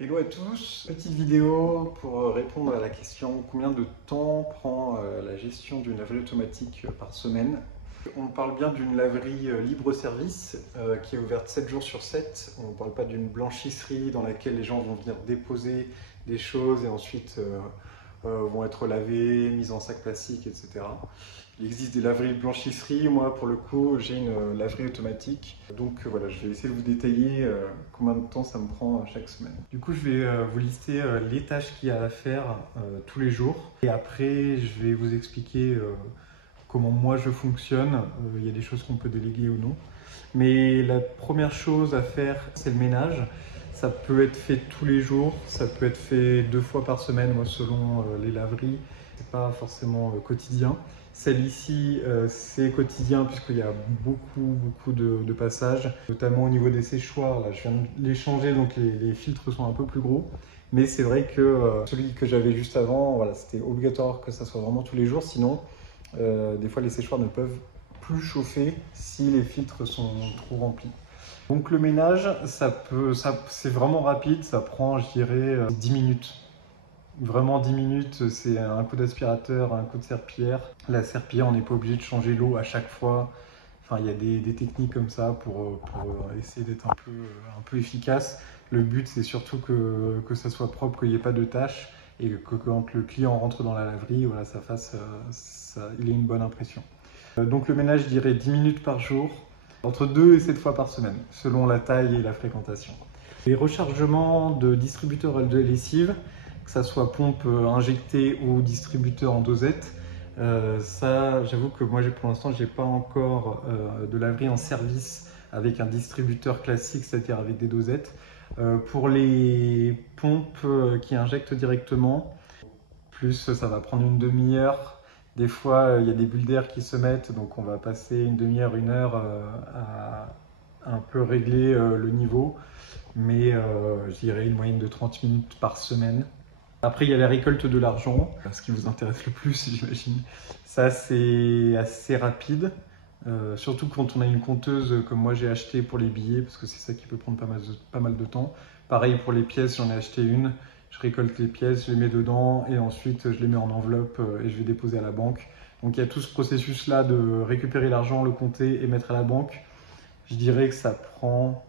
Hello à tous, petite vidéo pour répondre à la question combien de temps prend la gestion d'une laverie automatique par semaine. On parle bien d'une laverie libre-service qui est ouverte 7 jours sur 7. On ne parle pas d'une blanchisserie dans laquelle les gens vont venir déposer des choses et ensuite vont être lavées, mises en sac plastique, etc. Il existe des laveries de blanchisserie. Moi, pour le coup, j'ai une laverie automatique. Donc voilà, je vais essayer de vous détailler combien de temps ça me prend chaque semaine. Du coup, je vais vous lister les tâches qu'il y a à faire tous les jours. Et après, je vais vous expliquer comment moi je fonctionne. Il y a des choses qu'on peut déléguer ou non. Mais la première chose à faire, c'est le ménage. Ça peut être fait tous les jours, ça peut être fait 2 fois par semaine, moi, selon les laveries. C'est pas forcément quotidien. Celle ici, c'est quotidien puisqu'il y a beaucoup de passages, notamment au niveau des séchoirs. Là, je viens de les changer, donc les filtres sont un peu plus gros. Mais c'est vrai que celui que j'avais juste avant, voilà, c'était obligatoire que ça soit vraiment tous les jours. Sinon, des fois, les séchoirs ne peuvent plus chauffer si les filtres sont trop remplis. Donc le ménage, c'est vraiment rapide, ça prend, je dirais, 10 minutes. Vraiment 10 minutes, c'est un coup d'aspirateur, un coup de serpillière. La serpillière, on n'est pas obligé de changer l'eau à chaque fois. Enfin, il y a des techniques comme ça pour essayer d'être un peu efficace. Le but, c'est surtout que ça soit propre, qu'il n'y ait pas de tâches et que quand le client rentre dans la laverie, voilà, il ait une bonne impression. Donc le ménage, je dirais 10 minutes par jour, entre 2 et 7 fois par semaine, selon la taille et la fréquentation. Les rechargements de distributeurs de lessive, que ça soit pompe injectée ou distributeur en dosette, ça, j'avoue que moi, pour l'instant, j'ai pas encore de laverie en service avec un distributeur classique, c'est-à-dire avec des dosettes. Pour les pompes qui injectent directement, plus ça va prendre une demi-heure. Des fois, il y a des bulles d'air qui se mettent, donc on va passer une demi-heure, une heure à un peu régler le niveau. Mais je dirais une moyenne de 30 minutes par semaine. Après, il y a la récolte de l'argent, ce qui vous intéresse le plus, j'imagine. Ça, c'est assez rapide, surtout quand on a une compteuse comme moi j'ai acheté pour les billets, parce que c'est ça qui peut prendre pas mal de temps. Pareil pour les pièces, j'en ai acheté une. Je récolte les pièces, je les mets dedans et ensuite je les mets en enveloppe et je vais déposer à la banque. Donc il y a tout ce processus-là de récupérer l'argent, le compter et mettre à la banque. Je dirais que ça prend,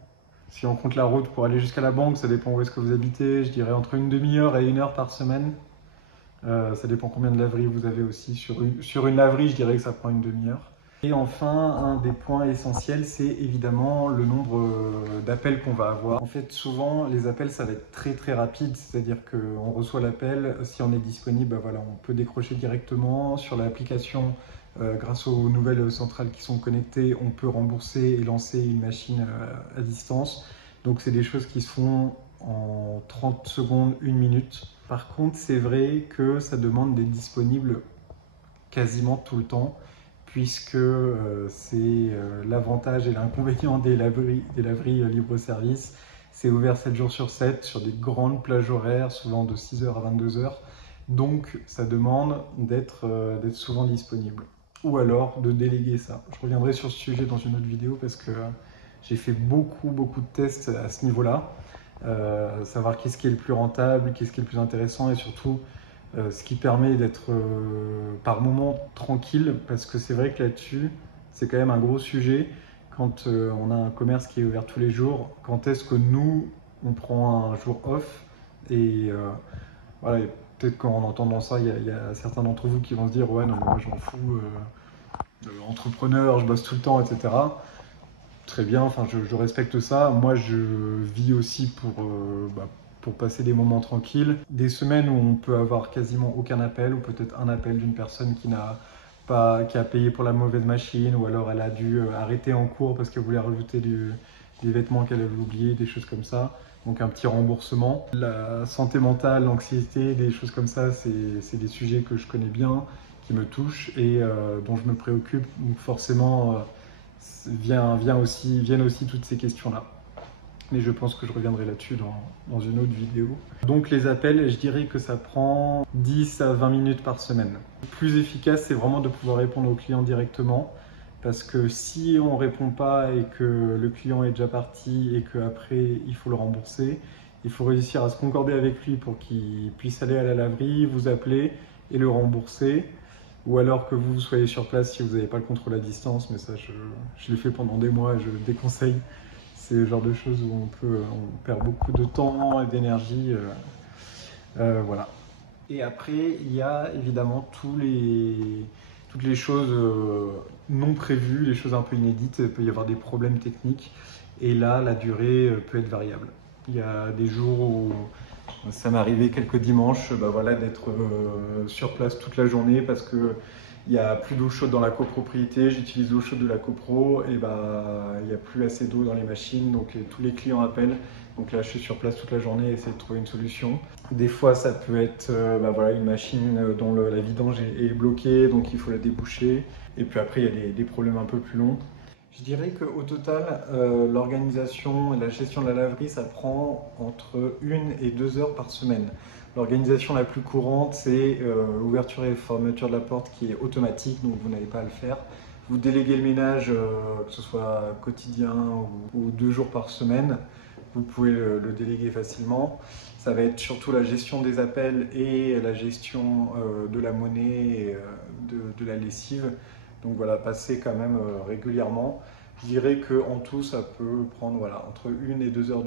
si on compte la route pour aller jusqu'à la banque, ça dépend où est-ce que vous habitez, je dirais entre une demi-heure et une heure par semaine. Ça dépend combien de laveries vous avez aussi. Sur une laverie, je dirais que ça prend une demi-heure. Et enfin, un des points essentiels, c'est évidemment le nombre d'appels qu'on va avoir. En fait, souvent, les appels, ça va être très rapide, c'est-à-dire qu'on reçoit l'appel, si on est disponible, ben voilà, on peut décrocher directement sur l'application. Grâce aux nouvelles centrales qui sont connectées, on peut rembourser et lancer une machine à distance. Donc c'est des choses qui se font en 30 secondes, 1 minute. Par contre, c'est vrai que ça demande d'être disponible quasiment tout le temps, puisque c'est l'avantage et l'inconvénient des laveries libre-service. C'est ouvert 7 jours sur 7 sur des grandes plages horaires, souvent de 6h à 22h. Donc ça demande d'être souvent disponible. Ou alors de déléguer ça. Je reviendrai sur ce sujet dans une autre vidéo parce que j'ai fait beaucoup de tests à ce niveau-là. Savoir qu'est-ce qui est le plus rentable, qu'est-ce qui est le plus intéressant et surtout ce qui permet d'être par moment tranquille, parce que c'est vrai que là-dessus, c'est quand même un gros sujet. Quand on a un commerce qui est ouvert tous les jours, quand est-ce que nous, on prend un jour off et voilà, peut-être qu'en entendant ça, il y a certains d'entre vous qui vont se dire ouais, non, mais moi je m'en fous, entrepreneur, je bosse tout le temps, etc. Très bien, enfin, je respecte ça. Moi, je vis aussi pour passer des moments tranquilles. Des semaines où on peut avoir quasiment aucun appel, ou peut-être un appel d'une personne qui a payé pour la mauvaise machine, ou alors elle a dû arrêter en cours parce qu'elle voulait rajouter des vêtements qu'elle avait oubliés, des choses comme ça. Donc un petit remboursement. La santé mentale, l'anxiété, des choses comme ça, c'est des sujets que je connais bien, qui me touchent et dont je me préoccupe. Donc forcément, viennent aussi toutes ces questions-là. Mais je pense que je reviendrai là-dessus dans une autre vidéo. Donc les appels, je dirais que ça prend 10 à 20 minutes par semaine. Le plus efficace, c'est vraiment de pouvoir répondre aux clients directement. Parce que si on ne répond pas et que le client est déjà parti et qu'après il faut le rembourser, Il faut réussir à se concorder avec lui pour qu'il puisse aller à la laverie, vous appeler et le rembourser. Ou alors que vous soyez sur place si vous n'avez pas le contrôle à distance, mais ça je l'ai fait pendant des mois et je déconseille. C'est le genre de choses où on perd beaucoup de temps et d'énergie. Voilà. Et après, il y a évidemment toutes les choses non prévues, les choses un peu inédites. Il peut y avoir des problèmes techniques. Et là, la durée peut être variable. Il y a des jours où ça m'est arrivé quelques dimanches voilà, d'être sur place toute la journée parce que il n'y a plus d'eau chaude dans la copropriété, j'utilise l'eau chaude de la copro et il n'y a plus assez d'eau dans les machines, donc tous les clients appellent. Donc là, je suis sur place toute la journée et essayer de trouver une solution. Des fois, ça peut être voilà, une machine dont la vidange est bloquée, donc il faut la déboucher. Et puis après, il y a des problèmes un peu plus longs. Je dirais qu'au total, l'organisation et la gestion de la laverie, ça prend entre 1 et 2 heures par semaine. L'organisation la plus courante, c'est l'ouverture et fermeture de la porte qui est automatique, donc vous n'avez pas à le faire. Vous déléguez le ménage, que ce soit quotidien ou 2 jours par semaine, vous pouvez le déléguer facilement. Ça va être surtout la gestion des appels et la gestion de la monnaie et de la lessive. Donc voilà, passer quand même régulièrement. Je dirais qu'en tout, ça peut prendre voilà, entre 1 et 2 heures,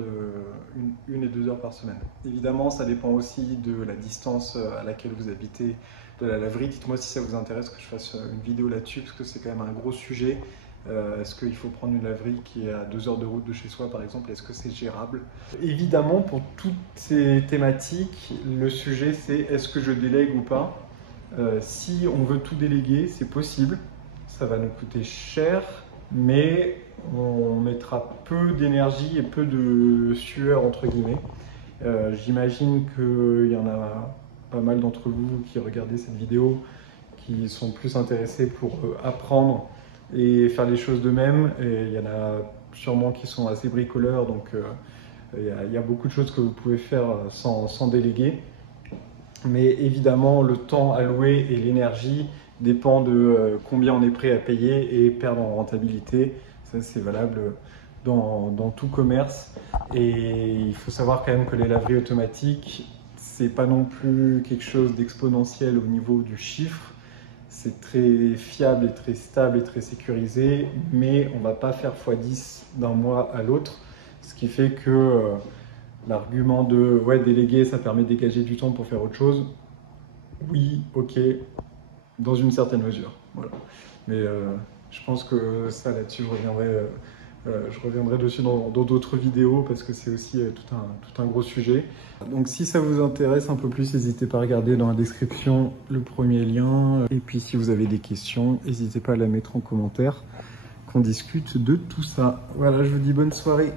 1 et 2 heures par semaine. Évidemment, ça dépend aussi de la distance à laquelle vous habitez de la laverie. Dites-moi si ça vous intéresse que je fasse une vidéo là-dessus, parce que c'est quand même un gros sujet. Est-ce qu'il faut prendre une laverie qui est à 2 heures de route de chez soi, par exemple? Est-ce que c'est gérable? Évidemment, pour toutes ces thématiques, le sujet, c'est est-ce que je délègue ou pas? Si on veut tout déléguer, c'est possible. Ça va nous coûter cher, mais on mettra peu d'énergie et peu de sueur, entre guillemets. J'imagine qu'il y en a pas mal d'entre vous qui regardez cette vidéo qui sont plus intéressés pour apprendre et faire les choses d'eux-mêmes. Et il y en a sûrement qui sont assez bricoleurs, donc il y a beaucoup de choses que vous pouvez faire sans déléguer. Mais évidemment, le temps alloué et l'énergie dépend de combien on est prêt à payer et perdre en rentabilité. Ça, c'est valable dans tout commerce. Et il faut savoir quand même que les laveries automatiques, c'est pas non plus quelque chose d'exponentiel au niveau du chiffre. C'est très fiable et très stable et très sécurisé, mais on va pas faire x10 d'un mois à l'autre. Ce qui fait que l'argument de ouais, déléguer, ça permet de dégager du temps pour faire autre chose. Oui, ok, dans une certaine mesure. Voilà. Mais je pense que ça, là-dessus, je reviendrai dessus dans d'autres vidéos parce que c'est aussi tout un gros sujet. Donc si ça vous intéresse un peu plus, n'hésitez pas à regarder dans la description le premier lien. Et puis si vous avez des questions, n'hésitez pas à la mettre en commentaire, qu'on discute de tout ça. Voilà, je vous dis bonne soirée.